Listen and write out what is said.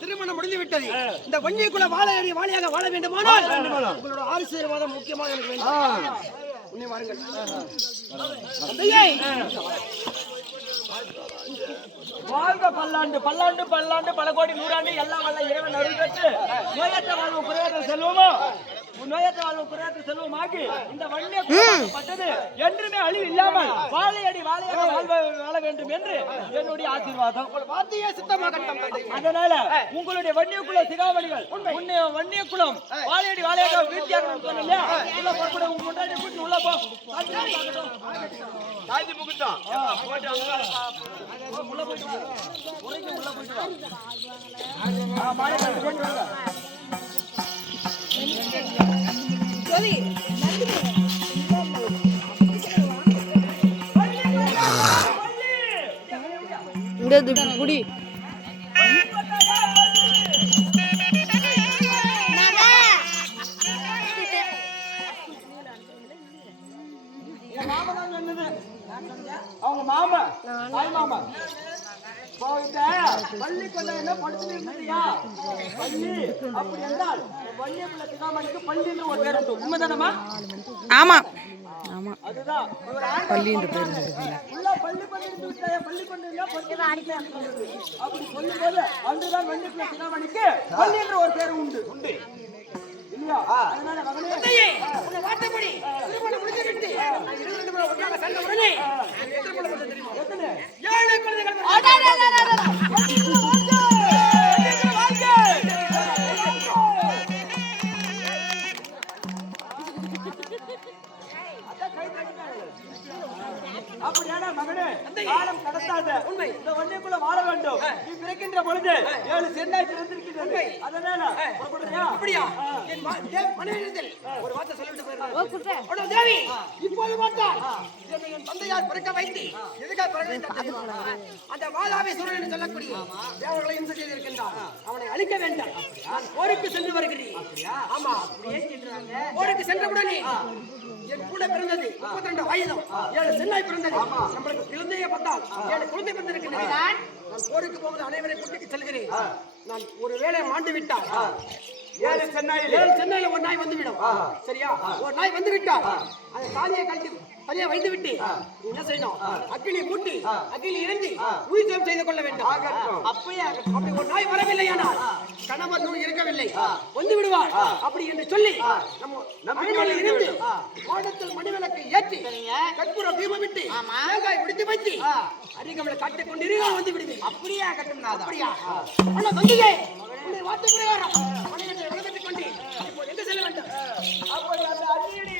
திருமணம் முடிந்து விட்டது. இந்த வன்னியக்குள்ள வாழையாக வாழ வேண்டுமானால் உங்களோட ஆசீர்வாதம் முக்கியமாக எனக்கு வேண்டும். உன்னை வாருங்கள். வாழ்க பல்லாண்டு பல்லாண்டு பல்லாண்டு பல கோடி நூறாண்டு எல்லாம் வல்ல இறைவன் அருள் பெற்று நோயற்ற வாழ்வு குறையற்ற செல்வமோ நோயற்ற வாழ்வு குறையற்ற செல்வமாகி இந்த வன்னிய பட்டது என்றுமே அழிவு இல்லாமல் வாழையடி வாழையாக வாழ வேண்டும் என்று என்னுடைய ஆசீர்வாதம். வார்த்தையே சித்தமாகட்டும். அதனால உங்களுடைய வன்னியக்குள்ள சிகாமணிகள் வன்னிய குலம் வாழையடி வாழையாக வீழ்ச்சியாக சொன்னீங்க. உள்ள போட உங்க முன்னாடி கூட்டி உள்ள போ. காஞ்சி முகுத்தம் உள்ள போயிட்டு உள்ள போயிட்டு மாலை கொண்டு வாங்க. இந்த குடி அவங்க மாமா மாமா பள்ளி கொண்ட என்ன படிச்சு இருந்தியா பள்ளி அப்படி என்றால் வள்ளியக்குள்ள சிகாமணிக்கு பள்ளி என்று ஒரு பேர் உண்டு. உண்மைதானமா? ஆமா ஆமா, அதுதான் பள்ளி என்று பேர். பள்ளி கொண்டு அப்படி சொல்லும்போது அன்றுதான் வள்ளியக்குள்ள சிகாமணிக்கு பள்ளி என்று ஒரு பேர் உண்டு உண்டு இல்லையா? அதனால மகனே உன்னை வாட்டப்படி திருமணம் முடிஞ்சிட்டு இரண்டு முறை ஒன்றாக சென்ற உடனே எத்தனை குழந்தை தெரியுமா? எத்தனை? 7 குழந்தைகள். அப்படியான மகனே காலம் கடத்தாத உண்மை இந்த வன்னியக்குள்ள வாழ வேண்டும். நீ பிறக்கின்ற பொழுது 7 சென்னாய் பிறந்திருக்கிறது. அதனால அப்படியா என் மனைவியிடத்தில் ஒரு வார்த்தை சொல்லிட்டு போயிருந்தேன். அட தேவி, இப்போது பார்த்தால் என்னை என் தந்தையார் பிறக்க வைத்து எதுக்காக பிறக்க வைத்தார்? அந்த மாதாவி சூரன் என்று சொல்லக்கூடிய தேவர்களை இம்சை செய்திருக்கின்றார். அவனை அழிக்க வேண்டாம். நான் போருக்கு சென்று வருகிறேன். ஆமா, அப்படியே சென்றாங்க. போருக்கு சென்றவுடனே என் கூட பிறந்தது 32 ஆயுதம் 7 சென்னாய் பிறந்தது. நம்மளுக்கு குழந்தையை பார்த்தால் 7 குழந்தை பிறந்திருக்கின்றன. நான் போருக்கு போவது அனைவரை கூட்டிட்டு செல்கிறேன். நான் ஒரு வேளை மாண்டு விட்டால் 7 சென்னையில ஒரு நாய் வந்துவிடும். சரியா? ஒரு நாய் வந்து விட்டால் அந்த தாலியை கழித்து தனியா வைத்து விட்டு என்ன செய்யணும்? அக்கினி மூட்டி அக்கினி இறங்கி உயிர்த்தம் செய்து கொள்ள வேண்டும். அப்படி ஒரு நாய் வரவில்லையானால் கணவர் நூல் இருக்கவில்லை வந்து விடுவார். அப்படி என்று சொல்லி நம்ம இருந்து ஓடத்தில் மணிவிளக்கை ஏற்றி கற்பூர தீபம் விட்டு தேங்காய் பிடித்து வைத்து அரிகமலை காட்டிக் கொண்டு வந்து விடுவேன். அப்படியா கட்டும்? அப்படியா? ஆனா தந்தையே, உன்னை வார்த்தை பிரகாரம் மனைவியை வளர்த்துக் கொண்டு இப்போ எங்க செல்ல வேண்டும்? அப்படி அந்த அரியணை